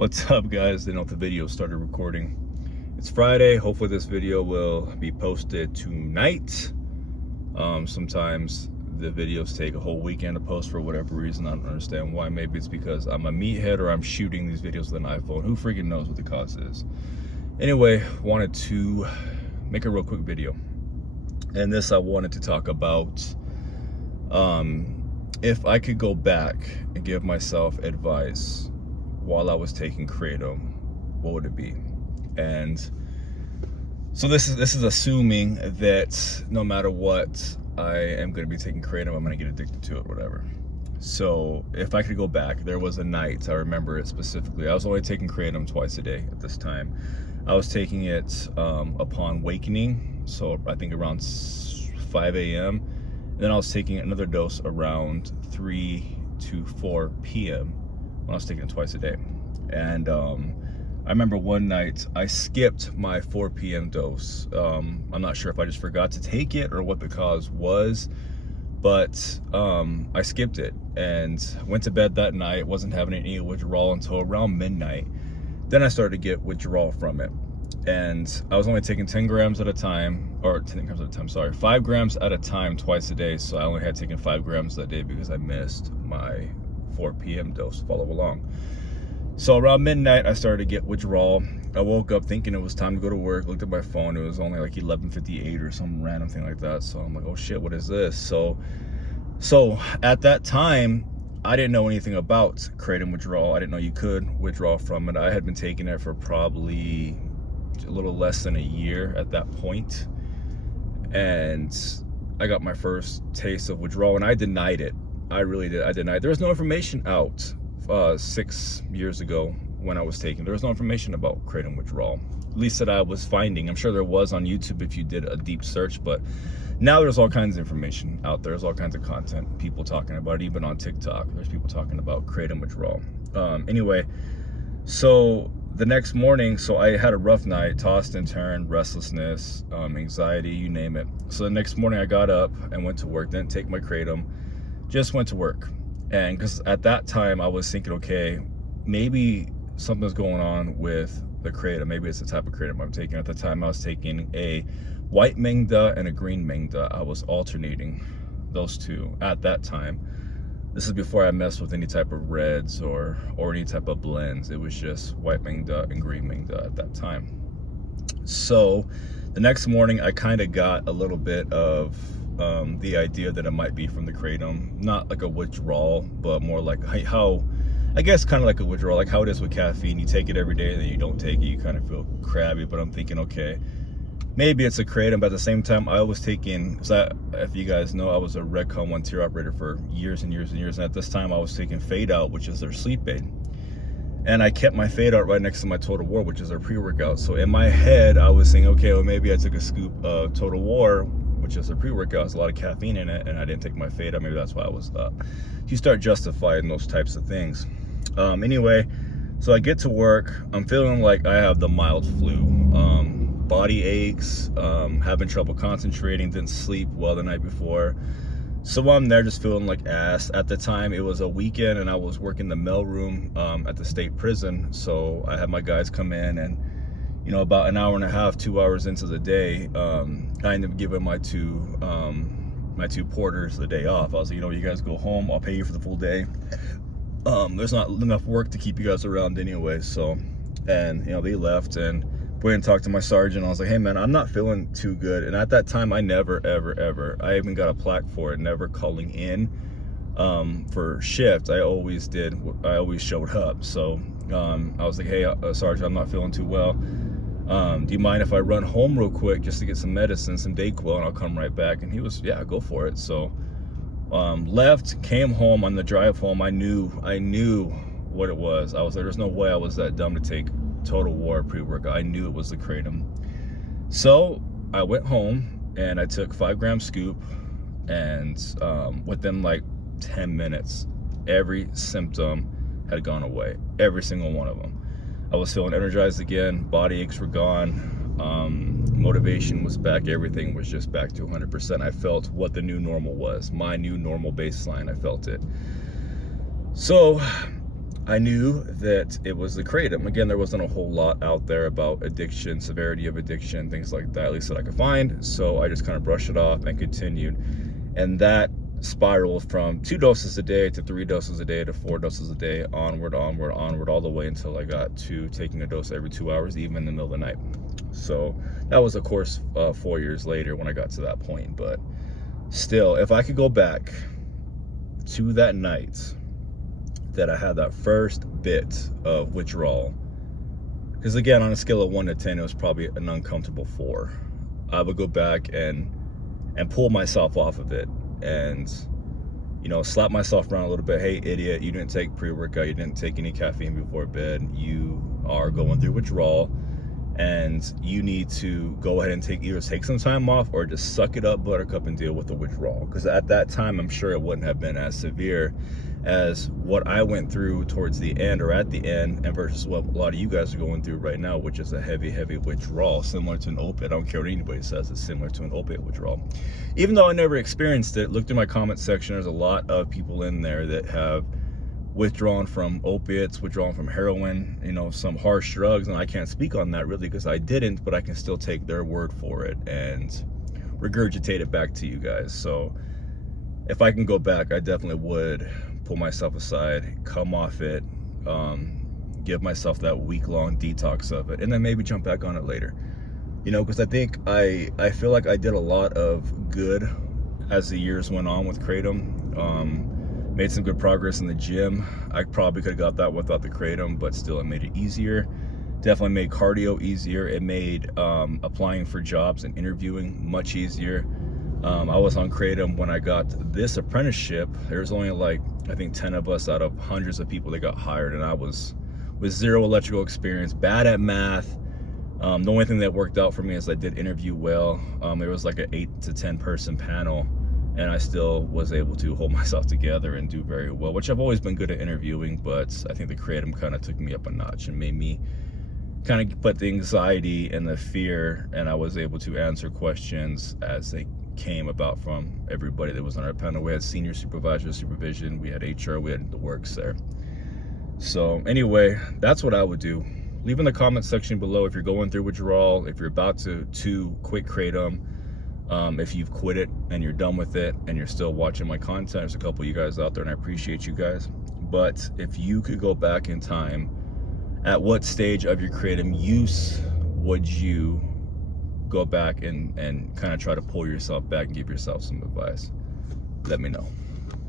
What's up, guys? Didn't know if the video started recording. It's Friday. Hopefully this video will be posted tonight. Sometimes the videos take a whole weekend to post for whatever reason. I don't understand why. Maybe it's because I'm a meathead or I'm shooting these videos with an iPhone. Who freaking knows what the cause is? Anyway, wanted to make a real quick video. And this I wanted to talk about if I could go back and give myself advice while I was taking Kratom, what would it be? And so this is assuming that no matter what, I am going to be taking Kratom, I'm going to get addicted to it, whatever. So if I could go back, there was a night, I remember it specifically. I was only taking Kratom twice a day at this time. I was taking it upon wakening, so I think around 5 a.m. And then I was taking another dose around 3 to 4 p.m. when I was taking it twice a day. And I remember one night I skipped my 4 p.m. dose. I'm not sure if I just forgot to take it or what the cause was, but I skipped it and went to bed that night. Wasn't having any withdrawal until around midnight. Then I started to get withdrawal from it. And I was only taking 10 grams at a time, or 10 grams at a time, sorry, 5 grams at a time twice a day. So I only had taken 5 grams that day because I missed my 4 p.m. dose to follow along. So around midnight, I started to get withdrawal. I woke up thinking it was time to go to work, looked at my phone, it was only like 11:58 or some random thing like that. So I'm like, oh shit, what is this? So at that time, I didn't know anything about Kratom withdrawal. I didn't know you could withdraw from it. I had been taking it for probably a little less than a year at that point. And I got my first taste of withdrawal and I denied it. I really did. I denied. There was no information out 6 years ago when I was taking. There was no information about Kratom withdrawal, at least that I was finding. I'm sure there was on YouTube if you did a deep search, but now there's all kinds of information out there. There's all kinds of content, people talking about it, even on TikTok. There's people talking about Kratom withdrawal. Anyway, so the next morning, so I had a rough night, tossed and turned, restlessness, anxiety, you name it. So the next morning I got up and went to work, didn't take my Kratom, just went to work. And because at that time I was thinking, okay, maybe something's going on with the Kratom. Maybe it's the type of Kratom I'm taking. At the time I was taking a white Mengda and a green Mengda. I was alternating those two at that time. This is before I messed with any type of reds or any type of blends. It was just white Mengda and green Mengda at that time. So the next morning I kind of got a little bit of the idea that it might be from the Kratom, not like a withdrawal, but more like how, I guess kind of like a withdrawal, like how it is with caffeine. You take it every day and then you don't take it, you kind of feel crabby. But I'm thinking, okay, maybe it's a Kratom. But at the same time, I was taking, because if you guys know, I was a Redcon 1 tier operator for years and years and years. And at this time I was taking Fade Out, which is their sleep aid. And I kept my Fade Out right next to my Total War, which is their pre-workout. So in my head, I was saying, okay, well, maybe I took a scoop of Total War, which is a pre-workout, has a lot of caffeine in it, and I didn't take my Fade Out. Maybe that's why I was up. You start justifying those types of things. Anyway, so I get to work. I'm feeling like I have the mild flu. Body aches, having trouble concentrating, didn't sleep well the night before. So I'm there just feeling like ass. At the time, it was a weekend, and I was working the mail room at the state prison. So I had my guys come in, and you know, about an hour and a half, 2 hours into the day, I ended up giving my two porters the day off. I was like, you know, you guys go home, I'll pay you for the full day. There's not enough work to keep you guys around anyway. So, and you know, they left and went and talked to my sergeant. I was like, hey man, I'm not feeling too good. And at that time, I never, ever, I even got a plaque for it, never calling in for shift. I always showed up. So I was like, hey, sergeant, I'm not feeling too well. Do you mind if I run home real quick just to get some medicine, some Dayquil, and I'll come right back? And he was, yeah, go for it. So left, came home. On the drive home, I knew what it was. I was like, there's no way I was that dumb to take Total War pre-workout. I knew it was the Kratom. So I went home and I took 5-gram scoop, and within like 10 minutes, every symptom had gone away. Every single one of them. I was feeling energized again, body aches were gone, motivation was back, everything was just back to 100%. I felt what the new normal was, my new normal baseline, I felt it. So I knew that it was the Kratom. Again, there wasn't a whole lot out there about addiction, severity of addiction, things like that, at least that I could find. So I just kind of brushed it off and continued. And that spiraled from 2 doses a day to 3 doses a day to 4 doses a day, onward, all the way until I got to taking a dose every 2 hours, even in the middle of the night. So that was, of course, 4 years later when I got to that point. But still, if I could go back to that night that I had that first bit of withdrawal, because again, on a scale of 1 to 10, it was probably an uncomfortable 4. I would go back and pull myself off of it and, you know, slap myself around a little bit. Hey, idiot, you didn't take pre-workout, you didn't take any caffeine before bed, you are going through withdrawal, and you need to go ahead and either take some time off or just suck it up, buttercup, and deal with the withdrawal. Because at that time, I'm sure it wouldn't have been as severe as what I went through towards the end, or at the end, and versus what a lot of you guys are going through right now, which is a heavy withdrawal, similar to an opiate. I don't care what anybody says, it's similar to an opiate withdrawal. Even though I never experienced it, look through my comment section, there's a lot of people in there that have withdrawn from opiates, withdrawn from heroin, you know, some harsh drugs, and I can't speak on that really because I didn't, but I can still take their word for it and regurgitate it back to you guys. So if I can go back, I definitely would pull myself aside, come off it, give myself that week-long detox of it, and then maybe jump back on it later. You know, because I think I feel like I did a lot of good as the years went on with Kratom. Made some good progress in the gym. I probably could have got that without the Kratom, but still it made it easier. Definitely made cardio easier. It made applying for jobs and interviewing much easier. I was on Kratom when I got this apprenticeship. There's only like, I think 10 of us out of hundreds of people that got hired, and I was with zero electrical experience, bad at math. The only thing that worked out for me is I did interview well. It was like an 8 to 10 person panel, and I still was able to hold myself together and do very well, which I've always been good at interviewing, but I think the Kratom kind of took me up a notch and made me kind of put the anxiety and the fear, and I was able to answer questions as they came about from everybody that was on our panel. We had senior supervisor supervision, we had HR, we had the works there. So anyway, that's what I would do. Leave in the comment section below if you're going through withdrawal, if you're about to quit Kratom, if you've quit it and you're done with it and you're still watching my content. There's a couple of you guys out there and I appreciate you guys. But if you could go back in time, at what stage of your Kratom use would you go back and kind of try to pull yourself back and give yourself some advice? Let me know.